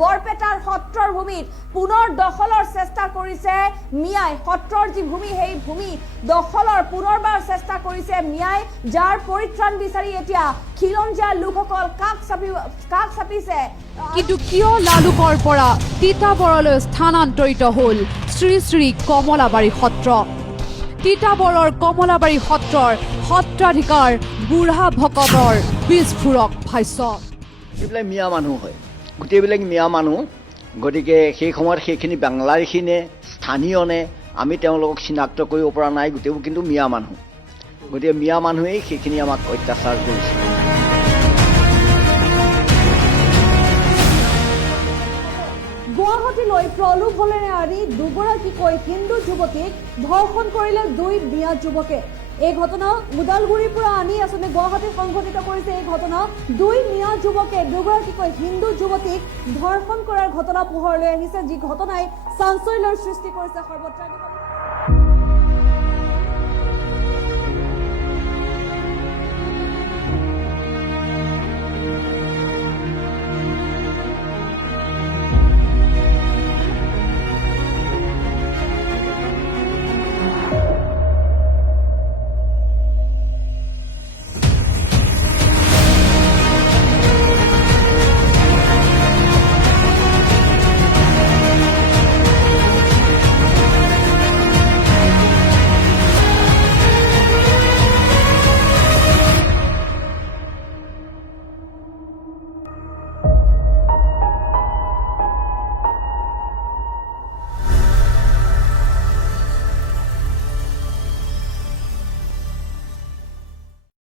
বৰপেটাৰ সত্ৰৰ ভূমিত পুনৰ দখলৰ চেষ্টা কৰিছে মিয়াই। সত্ৰৰ যি ভূমি সেই ভূমি দখলৰ পুনৰবাৰ চেষ্টা কৰিছে মিয়াই, যাৰ পৰিত্ৰাণ বিচাৰি এতিয়া খিলঞ্জীয়া লোকসকল কাষ চাপিছে। কিন্তু কিয় লালুকৰ পৰা তিতাবৰলৈ স্থানান্তৰিত হ'ল শ্ৰী শ্ৰী কমলাবাৰী সত্ৰ? তিতাবৰৰ কমলাবাৰী সত্ৰৰ সত্ৰাধিকাৰ বুঢ়া ভকতৰ বিস্ফোৰক ভাষ্য। এইবিলাক মিয়া মানুহ হয়, গোটেইবিলাক মিয়া মানুহ। গতিকে সেই সময়ত সেইখিনি বাংলাদেশী নে স্থানীয় নে আমি তেওঁলোকক চিনাক্ত কৰিব পৰা নাই, গোটেইবোৰ কিন্তু মিয়া মানুহ। গতিকে মিয়া মানুহেই সেইখিনি আমাক অত্যাচাৰ কৰিছে। গুৱাহাটীলৈ প্ৰলোভনেৰে আনি দুগৰাকীকৈ হিন্দু যুৱতীক ধৰ্ষণ কৰিলে 2 মিয়া যুৱকে। এই ঘটনা ওদালগুৰিৰ পৰা আনি আচলতে গুৱাহাটীত সংঘটিত কৰিছে। এই ঘটনা 2 মিয়া যুৱকে দুগৰাকীকৈ হিন্দু যুৱতীক ধৰ্ষণ কৰাৰ ঘটনা পোহৰলৈ আহিছে, যি ঘটনাই চাঞ্চল্যৰ সৃষ্টি কৰিছে সৰ্বত্ৰ।